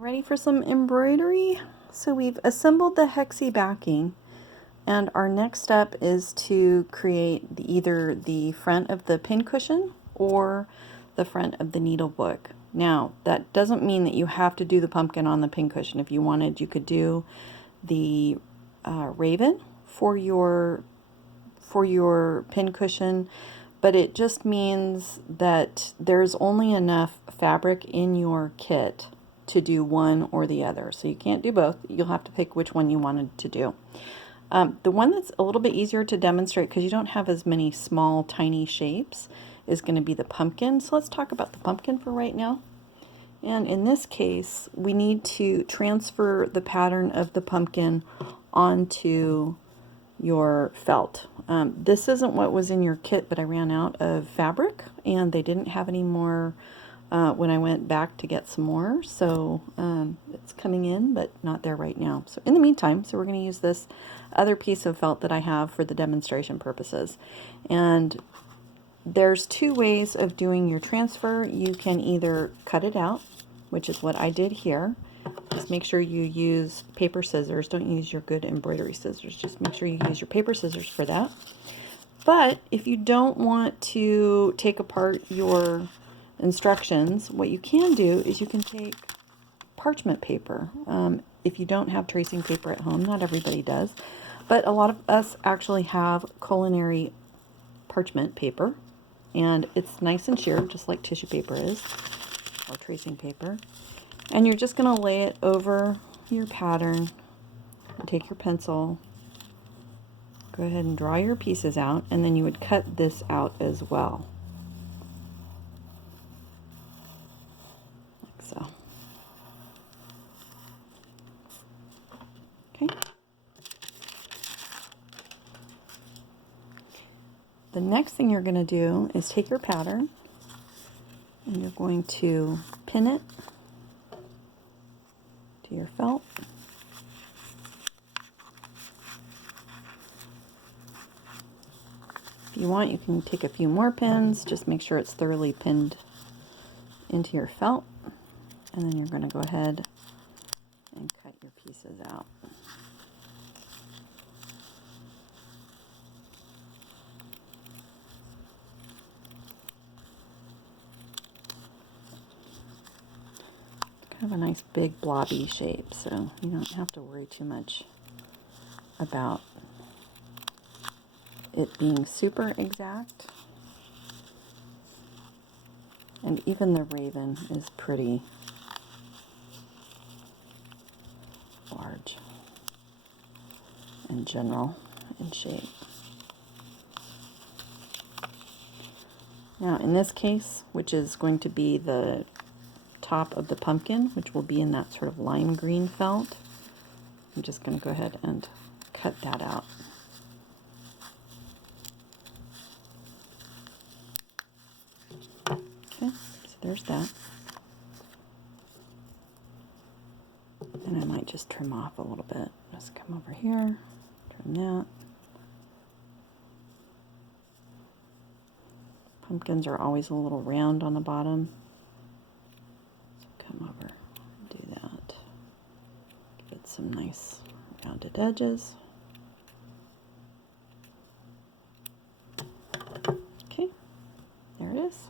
You ready for some embroidery? So we've assembled the hexie backing, and our next step is to create either the front of the pincushion or the front of the needle book. Now, that doesn't mean that you have to do the pumpkin on the pincushion. If you wanted, you could do the raven for your pincushion, but it just means that there's only enough fabric in your kit to do one or the other. So you can't do both. You'll have to pick which one you wanted to do. The one that's a little bit easier to demonstrate because you don't have as many small, tiny shapes is going to be the pumpkin. So let's talk about the pumpkin for right now. And in this case, we need to transfer the pattern of the pumpkin onto your felt. This isn't what was in your kit, but I ran out of fabric and they didn't have any more when I went back to get some more. So it's coming in, but not there right now. So in the meantime, we're going to use this other piece of felt that I have for the demonstration purposes. And there's two ways of doing your transfer. You can either cut it out, which is what I did here. Just make sure you use paper scissors. Don't use your good embroidery scissors. Just make sure you use your paper scissors for that. But if you don't want to take apart your instructions, what you can do is you can take parchment paper. If you don't have tracing paper at home, not everybody does, but a lot of us actually have culinary parchment paper, and it's nice and sheer, just like tissue paper is, or tracing paper. And you're just going to lay it over your pattern and take your pencil, go ahead and draw your pieces out, and then you would cut this out as well, like so. Okay. The next thing you're going to do is take your pattern and you're going to pin it to your felt. If you want, you can take a few more pins. Just make sure it's thoroughly pinned into your felt. And then you're going to go ahead and cut your pieces out. Kind of a nice big blobby shape, so you don't have to worry too much about it being super exact. And even the raven is pretty large in general in shape. Now in this case, which is going to be the top of the pumpkin, which will be in that sort of lime green felt, I'm just going to go ahead and cut that out. Okay, so there's that. And I might just trim off a little bit. Just come over here, trim that. Pumpkins are always a little round on the bottom. So come over and do that. Give it some nice rounded edges. Okay, there it is.